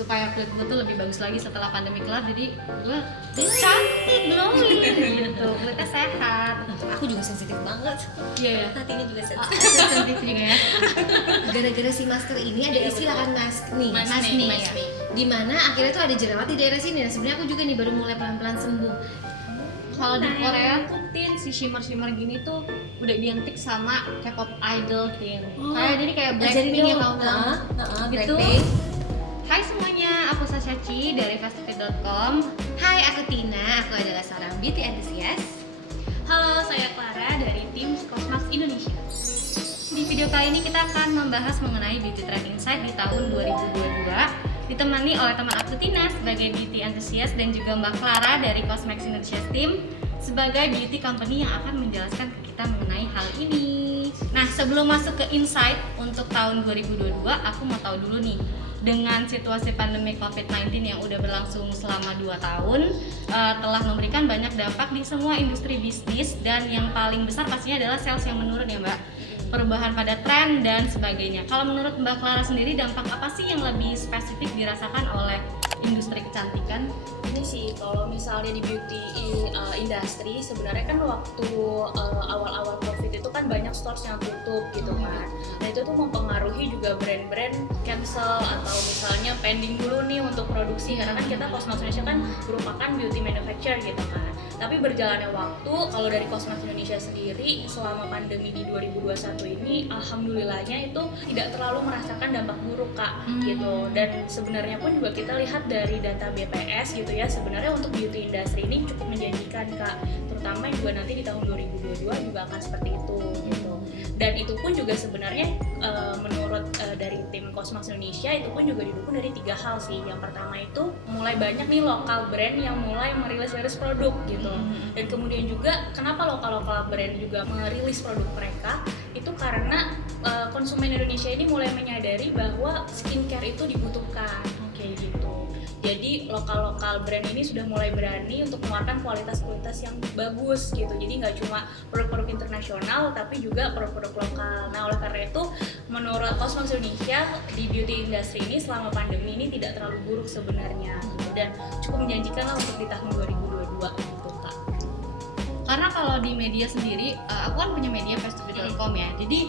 supaya kulit gue tuh lebih bagus lagi setelah pandemi kelar, jadi gue cantik glowing gitu, kulitnya sehat. Aku juga sensitif banget. Iya ya, Hatinya juga sensitif. sensitif juga ya. Gara-gara si masker ini ada istilah kan maskne. Maskne, ya. maskne. Dimana akhirnya tuh ada jerawat di daerah sini. Nah sebenarnya aku juga nih baru mulai pelan-pelan sembuh. Kalau di Korea tuh tin si shimmer gini tuh udah identik sama K-pop idol tin. Jadi kayak Blackpink yang tahu kan? Gitu. Blackpink. Hai semuanya, aku Sasha Chi dari fastfit.com. Hai, aku Tina. Aku adalah seorang beauty enthusiast. Halo, saya Clara dari tim Cosmax Indonesia. Di video kali ini kita akan membahas mengenai beauty trend insight di tahun 2022. Ditemani oleh teman aku Tina sebagai beauty enthusiast dan juga Mbak Clara dari Cosmax Indonesia Team sebagai beauty company yang akan menjelaskan ke kita mengenai hal ini. Nah, sebelum masuk ke insight untuk tahun 2022, aku mau tahu dulu nih, dengan situasi pandemi COVID-19 yang udah berlangsung selama 2 tahun, telah memberikan banyak dampak di semua industri bisnis, dan yang paling besar pastinya adalah sales yang menurun ya Mbak, perubahan pada tren dan sebagainya. Kalau menurut Mbak Clara sendiri, dampak apa sih yang lebih spesifik dirasakan oleh industri kecantikan? Ini sih kalau misalnya di beauty industry sebenarnya kan waktu awal-awal COVID itu kan banyak stores yang tutup gitu kan. Nah itu tuh mempengaruhi juga brand-brand cancel atau misalnya pending dulu nih untuk produksi, karena kan kita Cosmax Indonesia kan merupakan beauty manufacturer gitu kan. Tapi berjalannya waktu, kalau dari Cosmax Indonesia sendiri selama pandemi di 2021 ini alhamdulillahnya itu tidak terlalu merasakan dampak buruk Kak gitu. Dan sebenarnya pun juga kita lihat dari data BPS gitu ya, sebenarnya untuk beauty industry ini cukup menjanjikan Kak, terutama juga nanti di tahun 2022 juga akan seperti itu gitu. Dan itu pun juga sebenarnya menurut dari tim Cosmax Indonesia itu pun juga didukung dari 3 hal sih. Yang pertama itu mulai banyak nih lokal brand yang mulai merilis produk gitu. Dan kemudian juga kenapa lokal brand juga merilis produk mereka itu karena konsumen Indonesia ini mulai menyadari bahwa skincare itu dibutuhkan kayak gitu. Jadi lokal brand ini sudah mulai berani untuk mengeluarkan kualitas yang bagus gitu. Jadi nggak cuma produk-produk internasional tapi juga produk-produk lokal. Nah oleh karena itu menurut Cosmax Indonesia di beauty industry ini selama pandemi ini tidak terlalu buruk sebenarnya gitu. Dan cukup menjanjikan lah untuk di tahun 2022 gitu Kak. Karena kalau di media sendiri, aku kan punya media fastfit.com ya. Jadi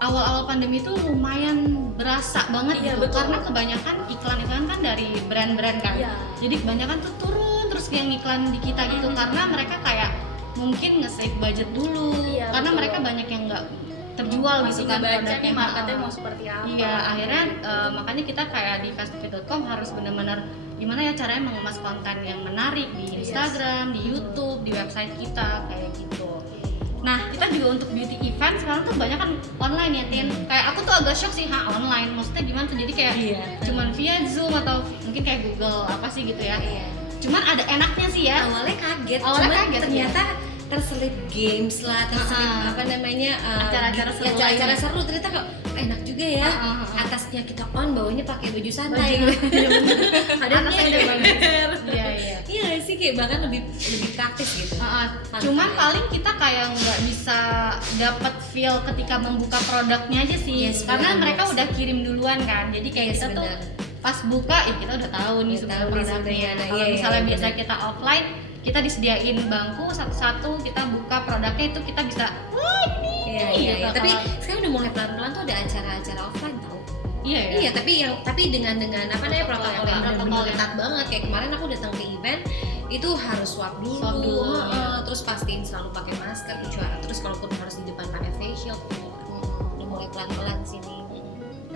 awal-awal pandemi itu lumayan berasa banget gitu. Betul. Karena kebanyakan iklan kan dari brand-brand kan. Jadi kebanyakan tuh turun terus yang iklan di kita gitu, karena mereka kayak mungkin nge-save budget dulu. Karena betul. Mereka banyak yang nggak terjual masih gitu kan baca nih marketnya mau seperti apa. Iya, akhirnya makanya kita kayak di fastfit.com harus benar-benar gimana ya caranya mengemas konten yang menarik di Instagram, di YouTube, di website kita kayak gitu. Nah, kita juga untuk beauty event sekarang tuh banyak kan online ya, Tin. Kayak aku tuh agak shock sih, online. Maksudnya gimana tuh? Jadi kayak cuman via Zoom atau mungkin kayak Google apa sih gitu ya. Cuman ada enaknya sih ya. Awalnya kaget, ternyata terselip games lah, terselip apa namanya acara-acara seru, ternyata kok enak juga ya. Atasnya kita on, bawahnya pakai baju santai. Ada atasnya udah bagus. Iya sih, kayak bahkan lebih praktis gitu. Cuman paling kita kayak nggak bisa dapat feel ketika membuka produknya aja sih, karena mereka udah kirim duluan kan. Jadi kayak kita tuh pas buka kita udah tahu nih sebenarnya produknya. Kalau misalnya biasa kita offline, kita disediain bangku satu-satu, kita buka produknya itu kita bisa Iya. Tapi sekarang udah mulai pelan-pelan tuh ada acara-acara offline tau. Iya, tapi dengan apa namanya protokol yang benar-benar ketat banget. Kayak kemarin aku datang ke event itu harus swab dulu. Terus pastiin selalu pakai masker, terus kalaupun harus di depan pakai face shield. Udah mulai pelan-pelan sini.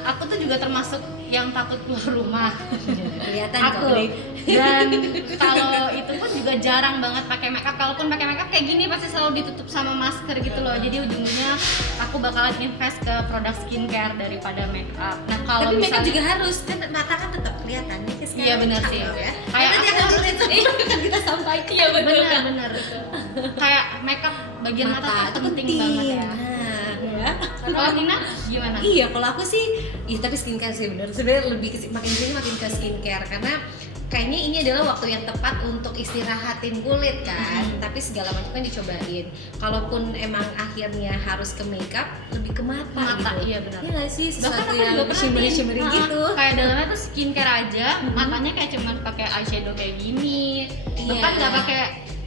Aku tuh juga termasuk yang takut keluar rumah. Kelihatan aku. Dan kalau itu pun juga jarang banget pakai makeup. Kalaupun pakai makeup kayak gini pasti selalu ditutup sama masker gitu loh. Jadi ujungnya aku bakalan invest ke produk skincare daripada makeup. Nah, kalau tapi misalnya makeup juga harus, kan mata kan tetap kelihatan nih. Iya benar sih. Ya. Kayak aku harus kita sampaikan. Iya benar. Kayak makeup bagian mata itu penting banget ya. Kalau Tina gimana? Iya, kalau aku sih, tapi skincare sih bener. Sebenarnya lebih makin sini makin ke skincare karena kayaknya ini adalah waktu yang tepat untuk istirahatin kulit kan, tapi segala macam kan dicobain. Kalaupun emang akhirnya harus ke makeup, lebih ke mata gitu. Iya benar. Iya nggak sih, Bahkan sesuatu aku yang juga pernah shimmery gitu. kayak dalamnya tuh skincare aja, matanya kayak cuman pakai eyeshadow kayak gini, bahkan nggak pakai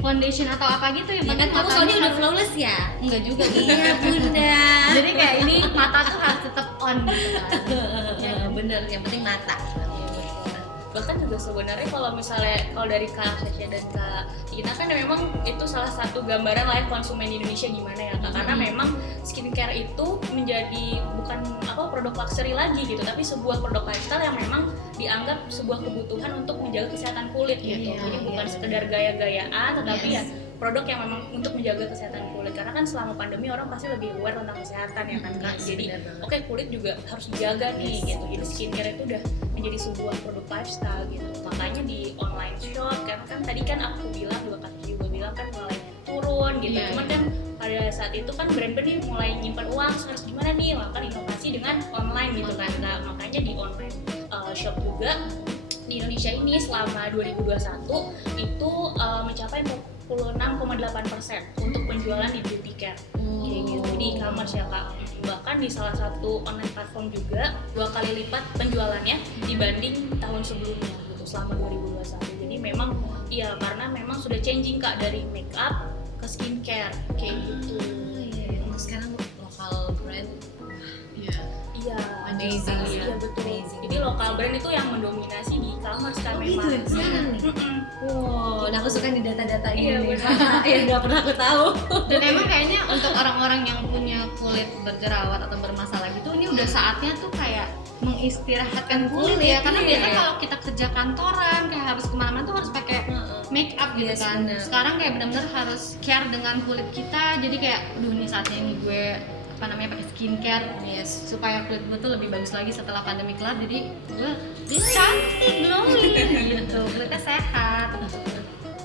foundation atau apa gitu ya. Ya kan kamu soalnya udah flawless ya? Enggak juga. Iya bunda. Jadi kayak ini mata tuh harus tetap on gitu kan. Ya, bener, yang penting mata. Bahkan juga sebenarnya kalau misalnya kalau dari Kak Sasha dan Kak Ina kan memang itu salah satu gambaran lain konsumen di Indonesia gimana ya Kak, karena memang skincare itu menjadi bukan produk luxury lagi gitu, tapi sebuah produk lifestyle yang memang dianggap sebuah kebutuhan untuk menjaga kesehatan kulit gitu. Jadi bukan sekedar gaya-gayaan, tetapi ya produk yang memang untuk menjaga kesehatan kulit, karena kan selama pandemi orang pasti lebih aware tentang kesehatan ya kan Kak. Jadi kulit juga harus dijaga nih gitu. Jadi skincare itu udah menjadi sebuah produk lifestyle gitu. Makanya di online shop kan tadi kan aku bilang juga Kak juga bilang kan mulai turun gitu. Cuman kan pada saat itu kan brand-brand nih mulai nyimpan uang, harus gimana nih melakukan inovasi dengan online gitu kan Kak. Makanya di online shop juga di Indonesia ini selama 2021 itu mencapai 46,8% untuk penjualan di beauty care kayak gitu di e-commerce ya Kak. Bahkan di salah satu online platform juga 2 kali lipat penjualannya dibanding tahun sebelumnya gitu selama 2021. Jadi memang ya karena memang sudah changing Kak dari makeup ke skincare kayak gitu. Untuk sekarang lokal brand Iya, amazing ya. Iya betul. Amazing. Jadi lokal brand itu yang mendominasi di e-commerce kan memang. Gitu ya sekarang nih. Wow, nah aku suka nih data-data ini. Iya, Yang nggak pernah aku tahu. Dan emang kayaknya untuk orang-orang yang punya kulit berjerawat atau bermasalah gitu, ini udah saatnya tuh kayak mengistirahatkan kulit ya, karena biasanya kalau kita kerja kantoran kayak harus kemana-mana tuh harus pakai make up gitu kan. Bener. Sekarang kayak benar-benar harus care dengan kulit kita, jadi kayak ini saatnya nih gue pakai skincare supaya kulit gue tuh lebih bagus lagi setelah pandemi kelar. Jadi gue cantik, glowing gitu, kulitnya sehat.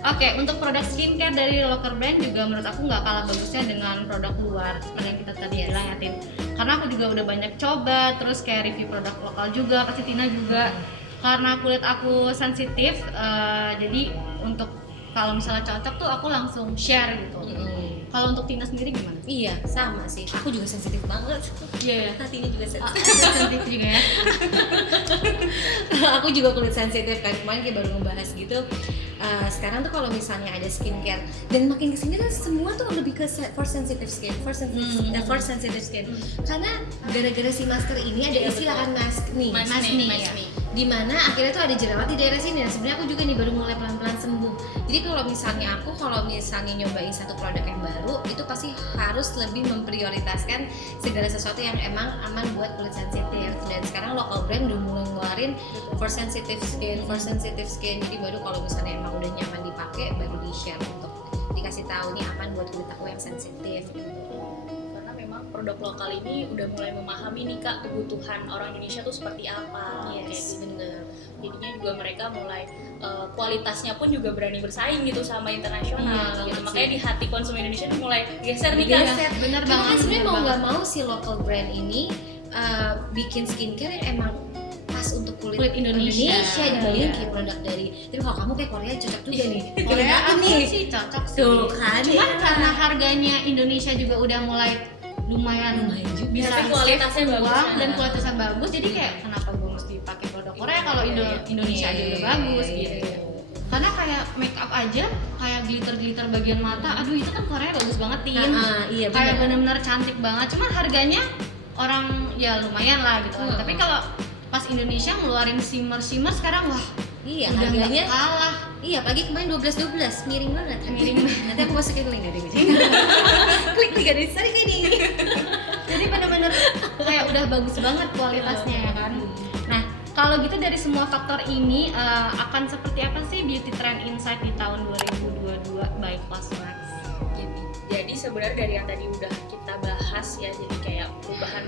Oke, untuk produk skincare dari local brand juga menurut aku nggak kalah bagusnya dengan produk luar seperti yang kita tadi bilang ya Tin. Karena aku juga udah banyak coba, terus kayak review produk lokal juga, pasti Tina juga. Karena kulit aku sensitif, jadi untuk kalau misalnya cocok tuh aku langsung share gitu. Kalau untuk Tina sendiri gimana? Iya, sama sih. Aku juga sensitif banget. Iya. Hatinya juga sensitif. Sensitif juga ya. Aku juga kulit sensitif kan. Kemarin kayak baru ngebahas gitu. Sekarang tuh kalau misalnya ada skincare dan makin kesini kan semua tuh lebih ke for sensitive skin, for sensitive skin. Karena gara-gara si masker ini ada istilah kan mask me ya. Dimana akhirnya tuh ada jerawat di daerah sini. Dan sebenarnya aku juga nih baru mulai pelan-pelan sembuh. Jadi kalau misalnya nyobain satu produk yang baru, itu pasti harus lebih memprioritaskan segala sesuatu yang emang aman buat kulit sensitif. Dan sekarang local brand udah mulai ngeluarin for sensitive skin. Jadi baru kalau misalnya emang udah nyaman dipakai, baru di share untuk dikasih tahu nih aman buat kulit aku yang sensitif. Karena memang produk lokal ini udah mulai memahami nih Kak kebutuhan orang Indonesia tuh seperti apa. Yes, bener. Jadinya juga mereka mulai kualitasnya pun juga berani bersaing gitu sama internasional gitu. Makanya di hati konsumen Indonesia tuh mulai geser nih Kak. Bener Karena banget. kan sebenarnya mau nggak mau si local brand ini bikin skincare yang emang pas untuk kulit Indonesia dibanding kayak produk dari. Tapi kalau kamu kayak Korea cocok juga nih. Korea aku aku sih cocok sih. Tuh kan. Cuman karena harganya Indonesia juga udah mulai lumayan juga bisa Tapi kualitasnya save bagus uang kan. dan kualitasnya bagus, jadi kayak kenapa gue mesti pakai produk Korea kalau Indonesia aja udah bagus gitu. Karena kayak make up aja kayak glitter bagian mata, aduh itu kan Korea bagus banget Tin. Iya, kayak bener-bener cantik banget, cuman harganya orang ya lumayan lah gitu. Tapi kalau pas Indonesia ngeluarin shimmer sekarang wah iya, udah harganya nggak kalah. Iya, apalagi kemarin 12 miring banget. Nanti aku masukin link dari sini. Klik dari sini. Jadi bener-bener kayak udah bagus banget kualitasnya ya kan. Nah, kalau gitu dari semua faktor ini akan seperti apa sih beauty trend insight di tahun 2022 by Cosmax? Jadi sebenarnya dari yang tadi udah kita bahas ya, jadi kayak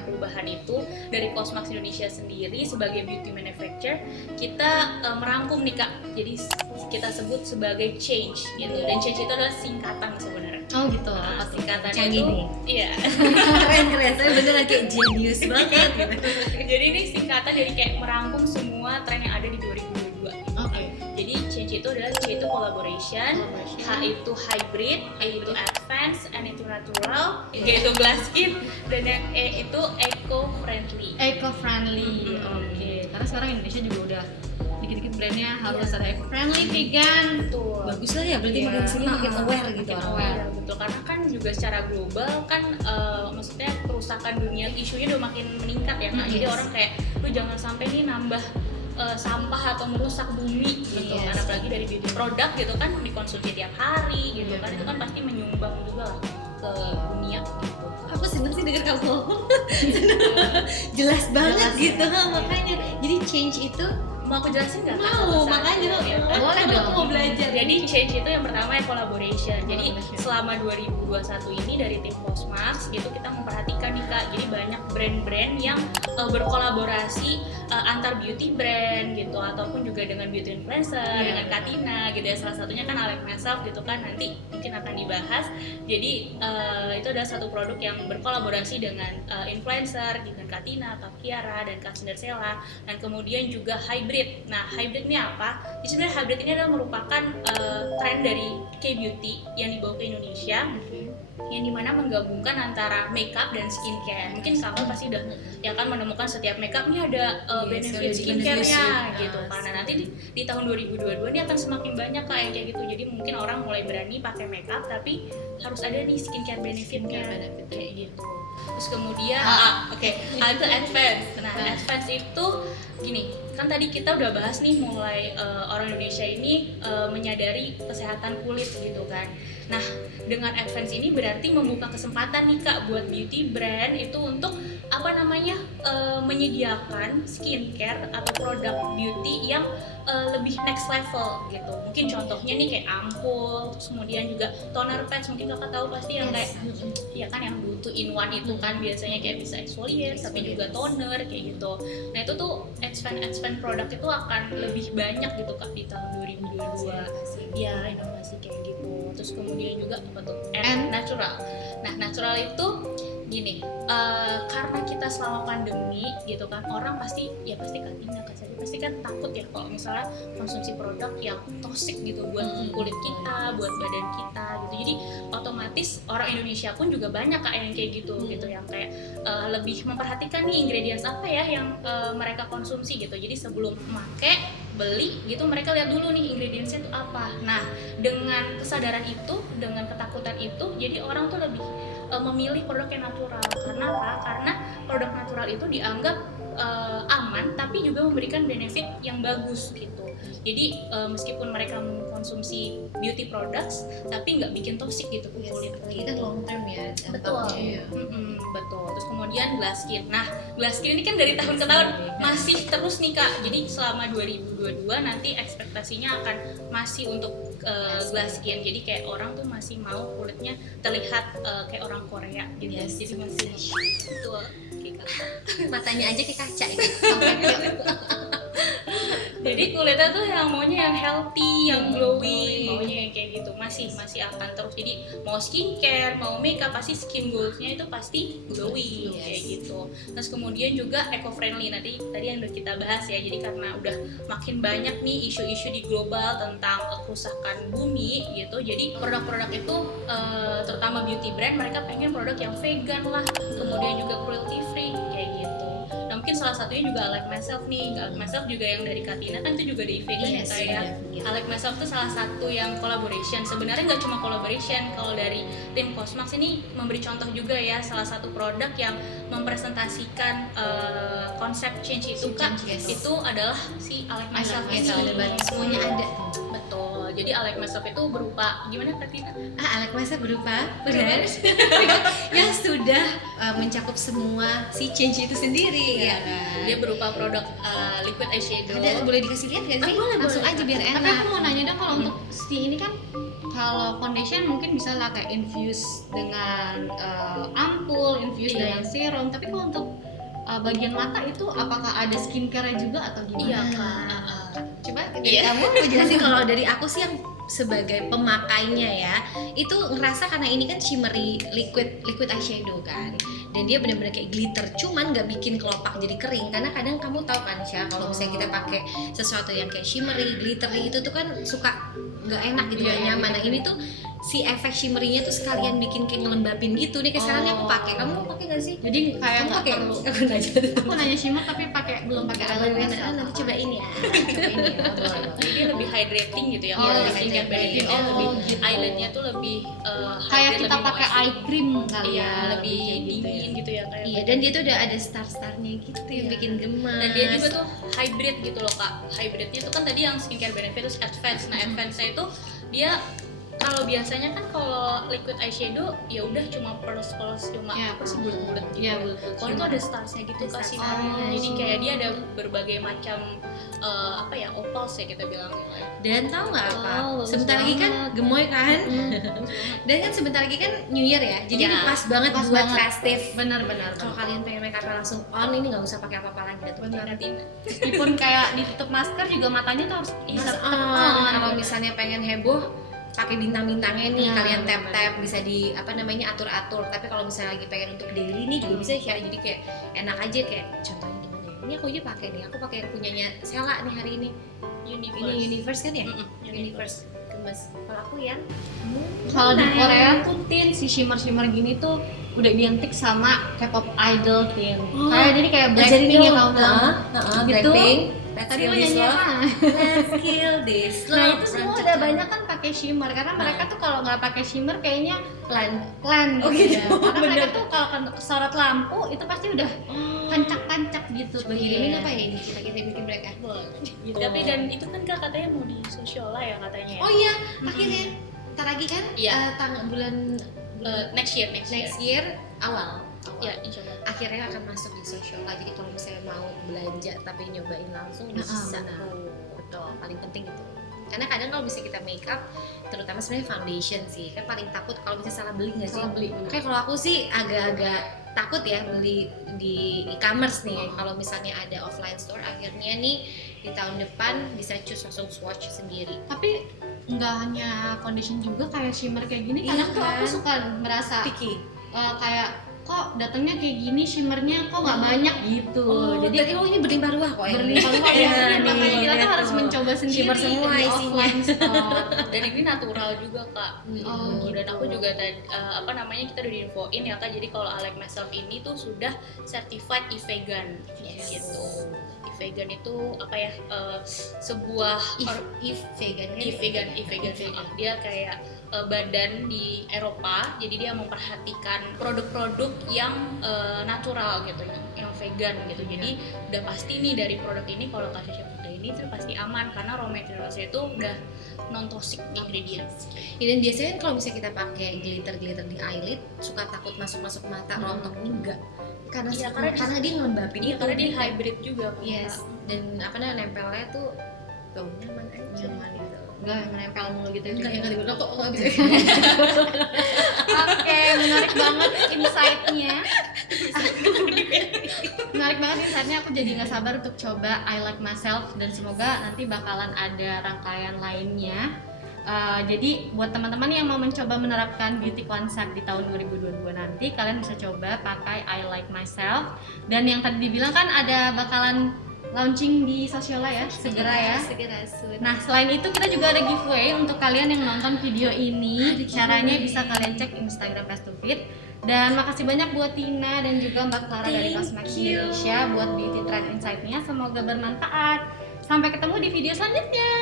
perubahan itu dari Cosmax Indonesia sendiri sebagai beauty manufacturer, kita merangkum nih Kak. Jadi kita sebut sebagai change gitu. Dan change itu adalah singkatan sebenarnya. Oh gitu. Nah, singkatannya Canggih itu nih. iya. Keren, saya beneran kayak genius banget gitu. Jadi ini singkatan dari kayak merangkum semua tren yang ada di 2022. Oke. Jadi itu adalah C itu collaboration, H itu hybrid, E itu advanced, N itu natural, G itu glass skin, dan yang E itu eco-friendly. Eco-friendly, oke. Karena sekarang Indonesia juga udah dikit-dikit brandnya harus ada eco-friendly, vegan. Betul. Bagus lah ya, berarti makin sini makin aware gitu Makin orang. aware, betul. Karena kan juga secara global kan maksudnya kerusakan dunia isunya udah makin meningkat ya Kak. Jadi orang kayak lu jangan sampai nih nambah sampah atau merusak bumi gitu kan, apalagi dari beauty produk gitu kan dikonsumsi tiap hari gitu kan, itu kan pasti menyumbang juga lah ke dunia gitu. Aku seneng sih denger kamu ngomong. Jelas banget gitu makanya. Jadi change itu Mau aku jelasin nggak? mau, makanya Boleh dong. aku mau belajar. Jadi change itu yang pertama ya collaboration. Jadi selama 2021 ini dari tim Cosmax gitu kita memperhatikan nih Kak. Jadi banyak brand-brand yang berkolaborasi antar beauty brand gitu ataupun juga dengan beauty influencer, dengan Katina gitu ya. Salah satunya kan Alec Myself gitu kan, nanti mungkin akan dibahas. Jadi itu adalah satu produk yang berkolaborasi dengan influencer, dengan Katina, Kak Kiara dan Kak Cinderella, dan kemudian juga hybrid. Nah, hybrid ini apa? Jadi sebenarnya hybrid ini adalah merupakan tren dari K-beauty yang dibawa ke Indonesia, yang dimana menggabungkan antara makeup dan skincare. Mungkin kamu pasti udah ya kan menemukan setiap makeup ini ada benefit skincare-nya gitu. Karena nanti di tahun 2022 ini akan semakin banyak Kak yang kayak gitu. Jadi mungkin orang mulai berani pakai makeup tapi harus ada nih skincare benefitnya kayak gitu. Terus kemudian itu advance. Nah, advance itu gini, kan tadi kita udah bahas nih mulai orang Indonesia ini menyadari kesehatan kulit gitu kan. Nah, dengan advance ini berarti membuka kesempatan nih Kak buat beauty brand itu untuk menyediakan skincare atau produk beauty yang lebih next level gitu. Mungkin contohnya nih kayak ampul, terus kemudian juga toner pads, mungkin Kakak tahu pasti yang kayak ya kan yang 2-in-1 itu kan biasanya kayak bisa exfoliate tapi juga toner kayak gitu. Nah, itu tuh advance produk itu akan lebih banyak gitu Kak di tahun 2022. Ya, inovasi kayak gitu. Terus kemudian juga apa tuh? And natural. Nah, natural itu gini, karena kita selama pandemi gitu kan, orang pasti Katina pasti kan takut ya kalau misalnya konsumsi produk yang toksik gitu buat kulit kita, buat badan kita gitu. Jadi otomatis orang Indonesia pun juga banyak Kak yang kayak gitu gitu, yang kayak lebih memperhatikan nih ingredients apa ya yang mereka konsumsi gitu. Jadi sebelum beli gitu mereka lihat dulu nih ingredientsnya itu apa. Nah, dengan kesadaran itu, dengan ketakutan itu, jadi orang tuh lebih memilih produk yang natural. Karena apa? Karena produk natural itu dianggap aman tapi juga memberikan benefit yang bagus gitu. Jadi meskipun mereka mengkonsumsi beauty products tapi nggak bikin toksik gitu ke kulit. Kita long term ya. Betul. Betul. Terus kemudian glass skin. Nah, glass skin ini kan dari tahun ke tahun masih terus nih Kak. Jadi selama 2022 nanti ekspektasinya akan masih untuk glass skin. Jadi kayak orang tuh masih mau kulitnya terlihat kayak orang Korea gitu. Jadi masih betul. Matanya aja kayak kaca ya. Jadi kulitnya tuh yang maunya yang healthy, yang glowing, maunya yang kayak gitu. Masih akan terus. Jadi mau skincare, mau makeup pasti skin goals-nya itu pasti glowing kayak gitu. Terus kemudian juga eco-friendly. Tadi yang udah kita bahas ya. Jadi karena udah makin banyak nih isu-isu di global tentang kerusakan bumi gitu. Jadi produk-produk itu terutama beauty brand mereka pengen produk yang vegan lah, kemudian juga cruelty free kayak gitu. Nah, mungkin salah satunya juga Alec Myself nih. Alec Myself juga yang dari Katina kan itu juga dari vegan ya kayak. Alec Myself tuh salah satu yang collaboration. Sebenarnya nggak cuma collaboration, kalau dari tim Cosmax ini memberi contoh juga ya, salah satu produk yang mempresentasikan konsep change itu Kak, itu adalah si Alec Myself ini. Semuanya ada. Betul. Jadi Alec Myself itu berupa gimana Katina? Alec Myself berupa brand yang sudah mencakup semua si change itu sendiri ya kan? Dia berupa produk liquid eyeshadow. Ada, boleh dikasih lihat nggak sih? Langsung boleh. aja biar enak. Tapi aku mau nanya dong, kalau untuk si ini kan kalau foundation mungkin bisa lah kayak infuse dengan ampul, infuse dengan serum. Tapi kalau untuk bagian mata itu apakah ada skincare juga atau gimana? Iya Kak. Coba kamu mau jelasin. Kalau dari aku sih yang sebagai pemakainya ya, itu ngerasa karena ini kan shimmery liquid eyeshadow kan. dan dia benar-benar kayak glitter, cuman nggak bikin kelopak jadi kering. Karena kadang kamu tahu kan Syah, kalau misalnya kita pakai sesuatu yang kayak shimmery, glittery itu tuh kan suka nggak enak gitu, nggak nyaman. Nah ini tuh si efek shimmery-nya tuh sekalian bikin kayak ngelembapin gitu. Nih kayak sekarang aku pakai, kamu pakai nggak sih? Jadi kayak Kamu nggak pakai? perlu. Aku Aku nanya shimmer tapi belum pakai eyeliner. nanti cobain ya. Cobain ya. Boleh. Jadi dia lebih hydrating gitu ya. Oh, Kalau iya, skincare hydrating. benefitnya Oh, lebih gitu. eyelidnya tuh lebih Kayak hydrate, kita lebih pakai moist. eye cream kali Iya, ya. lebih kayak gitu ya. dingin gitu ya kayak. Iya, dan dia tuh udah ada star-starnya gitu yang Iya. bikin gemas. Dan dia juga tuh hybrid gitu loh Kak. Hybridnya tuh kan tadi yang skincare benefit terus advance. Nah, advance-nya itu dia kalau biasanya kan kalau liquid eyeshadow ya udah cuma pearls cuma Iya. apa sih bulat-bulat gitu. Iya, ya. bulat-bulat. Kalau itu ada starsnya gitu Ada kasih star-starnya. jadi kayak dia ada berbagai macam apa ya opals ya kita bilang. Dan tahu nggak apa? Oh, bagus Sebentar lagi kan banget. gemoy kan? Dan kan sebentar lagi kan New Year ya. Jadi Ya, ini pas banget pas buat banget. festive. Benar-benar. Kalau kalian pengen make up langsung on, ini nggak usah pakai apa-apa lagi dah tuh. Benar. Nanti Meskipun kayak ditutup masker juga matanya tuh harus bisa Harus on. Kalau misalnya pengen heboh pakai bintang-bintangnya nih, Nah, kalian benar. tap-tap bisa di apa namanya atur-atur. Tapi kalau misalnya lagi pengen untuk daily nih juga bisa ya. Jadi kayak enak aja, kayak contohnya gimana ya? Ini aku aja pakai nih. Aku pakai yang punyanya Sela nih hari ini. universe. Ini Universe kan ya? Mm-mm, Universe gemes. Kalau aku yang Kalau di Nah, Korea tuh tin si shimmer gini tuh udah identik sama K-pop idol tin. Oh. Jadi kayak Blackpink ya kamu bilang. Gitu. Blackpink. Let's Tadi kill lu this nyanyi love. apa? Let's kill this love. Nah itu semua udah banyak kan pakai shimmer karena mereka tuh kalau nggak pakai shimmer kayaknya plan. plan Oh, gitu. gitu. Ya. Karena mereka Bener. tuh kalau sorot lampu itu pasti udah kancak-kancak gitu. Coba kirimin apa ya ini? Kita bikin mereka. Boleh. Tapi dan itu kan Kak katanya mau di Sociala ya katanya ya. Oh iya, akhirnya. Ntar lagi kan? Iya. Bulan Next year. next year awal. Ya, insya Allah. Akhirnya akan masuk di social lah. Jadi kalau misalnya mau belanja tapi nyobain langsung Nah, bisa. Betul, paling penting itu. Karena kadang kalau misalnya kita make up, terutama sebenarnya foundation sih, kan paling takut kalau misalnya salah beli nggak sih? Salah beli. Kayak kalau aku sih agak-agak takut ya beli di e-commerce nih. Kalau misalnya ada offline store, akhirnya nih di tahun depan bisa choose langsung swatch sendiri. Tapi nggak hanya foundation juga kayak shimmer kayak gini. Iya Kadang tuh aku kan? suka merasa Picky. kayak kok datangnya kayak gini shimmernya kok nggak banyak gitu. Jadi ini berlimpah ruah kok ini. berlimpah ruah Iya, ya, nih, makanya kita tuh lihat harus tuh. mencoba sendiri Shimmer semua di isinya. offline store. Dan ini natural juga Kak. Oh, Dan aku juga apa namanya kita udah diinfoin ya Kak. Jadi kalau I Like Myself ini tuh sudah certified e-vegan gitu. E-vegan itu apa ya? Sebuah If vegan kan? e-vegan dia kayak badan di Eropa, jadi dia memperhatikan produk-produk yang natural gitu, yang vegan gitu. Jadi udah pasti nih dari produk ini kalau kasih Putih ini tuh pasti aman karena raw materialsnya itu udah non toxic ingredients. Ya, dan biasanya kalau misalnya kita pakai glitter di eyelid suka takut masuk mata rontok enggak karena Iya, karena dia ngelembapin Ini itu karena dia hybrid juga. yes, dan apa namanya nempelnya tuh nyaman aja. Nyaman gitu. Enggak yang menempel mulu gitu. Enggak yang kali kok nggak bisa. Oke, menarik banget insight-nya. Menarik banget insight-nya, aku jadi nggak sabar untuk coba I Like Myself dan semoga nanti bakalan ada rangkaian lainnya. Jadi buat teman-teman yang mau mencoba menerapkan beauty concept di tahun 2022 nanti, kalian bisa coba pakai I Like Myself. Dan yang tadi dibilang kan ada bakalan launching di Sociala ya, segera ya. Segera soon. Nah, selain itu kita juga ada giveaway untuk kalian yang nonton video ini. Caranya bisa kalian cek Instagram Fast to Fit. Dan makasih banyak buat Tina dan juga Mbak Clara dari Thank Cosmax you. Indonesia buat beauty trend insight-nya. Semoga bermanfaat. Sampai ketemu di video selanjutnya.